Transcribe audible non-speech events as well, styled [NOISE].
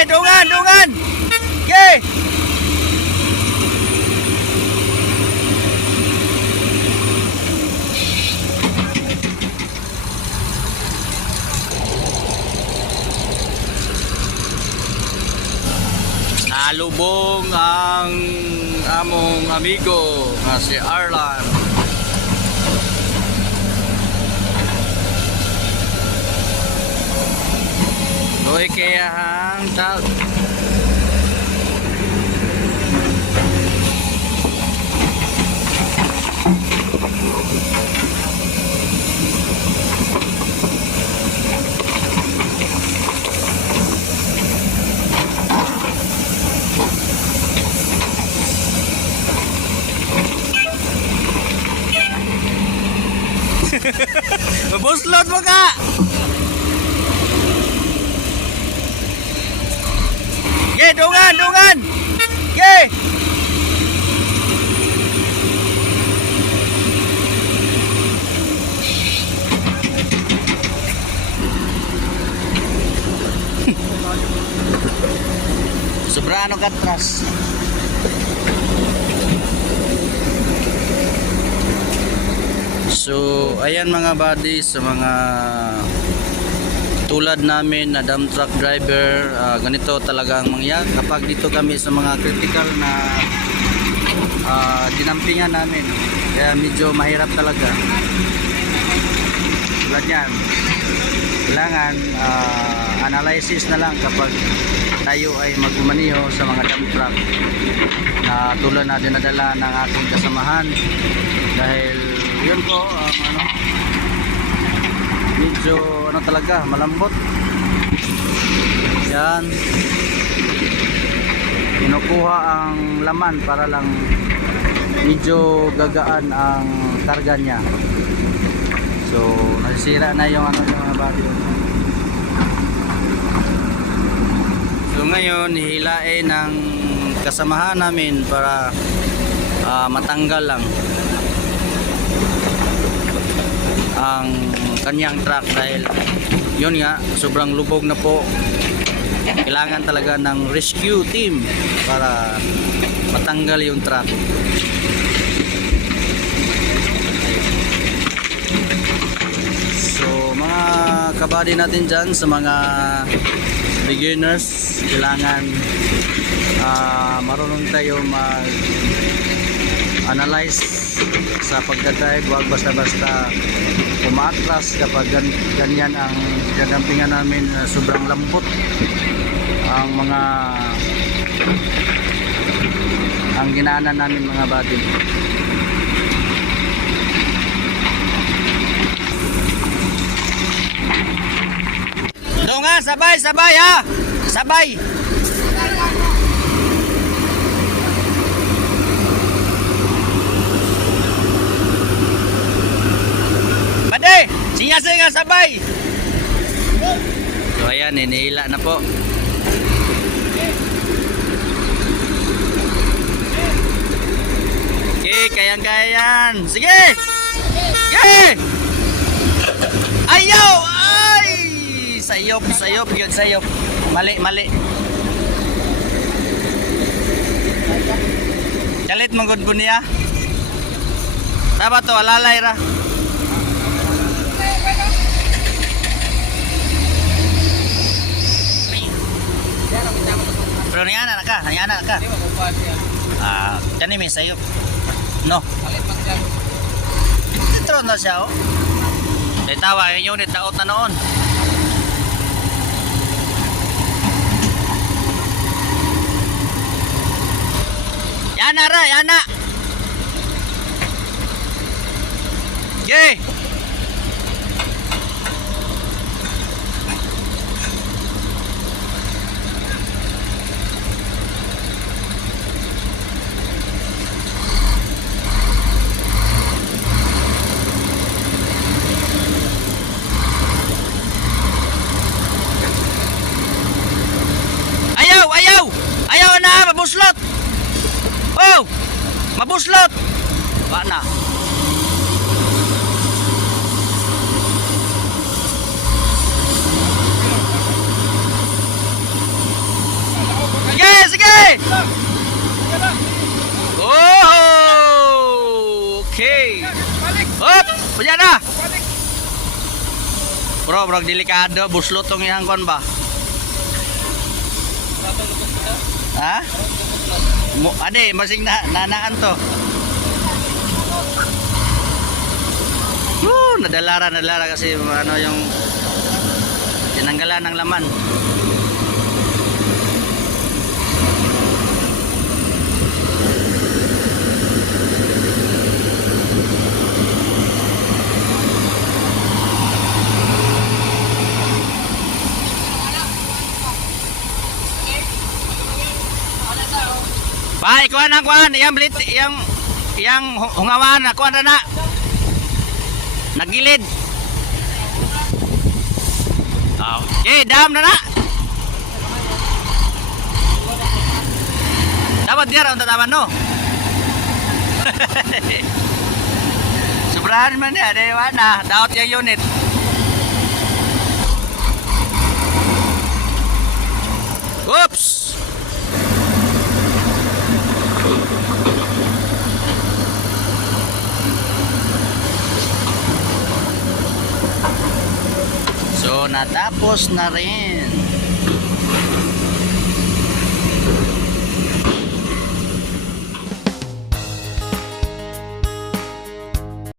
Dungan, dungan. Ge. Nalubong ang among amigo nga si Arlan. Doy kaya hang tag. Mabuslot [LAUGHS] mo ka! Dungan, dungan! Ge! [LAUGHS] Sobrano katras. So, ayan mga buddy sa mga tulad namin na dump truck driver, ah, ganito talaga ang mangyayari kapag dito kami sa mga critical na ah, dinampingan namin. Kaya medyo mahirap talaga. Tulad yan. Kailangan ah, analysis na lang kapag tayo ay magmaniho sa mga dump truck na tulad na dinadala ng aking kasamahan dahil yun po ang ano medyo ano talaga malambot. Yan. Kinukuha ang laman para lang medyo gagaan ang karga niya. So nasisira na yung ano yung mga body so ngayon hihilain ng kasamahan namin para ah, matanggal lang ang kanyang truck dahil yun nga sobrang lubog na po. Kailangan talaga ng rescue team para matanggal yung truck. So mga kabady natin dyan sa mga beginners kailangan ah, marunong tayo mag analyze sa pagdadrive. Huwag basta-basta umatras kapag gan ganyan ang gagampingan namin na sobrang lambot ang mga ang ginaanan namin mga body Doon nga, sabay, sabay ha! Sabay! Sabay. So ayan, inihila na po. Okay, kayang-kaya yan. Sige! Sige! Ayaw! Ay! Sayop, sayop, yun, sayop. Mali, mali. Kalit mong good niya. Tama to, alalay ra. Na ka. Ah, kani may sayo. No. Titron na siya oh. Ay tawa yung unit daot na noon. Yana ra, yana. Yay! Ayaw, ayaw! Ayaw na, mabuslot! Oh! Mabuslot! Wa na. Sige! Oh! Okay. Hop! Punya na! Bro, bro, delikado. Buslo tong iyang kon ba? Ha? Mo, ade, masing na, nanaan to. Woo, nadalara, nadalara kasi ano yung tinanggalan ng laman. Na, kuha na. Iyang blit, iyang hu- hungawan na, kuha na na. Nagilid. Oh. Okay, dam na na. Dapat dia raw tataman no. [LAUGHS] Sobrahan man ya, di mana. Daot yung unit. So, natapos na rin.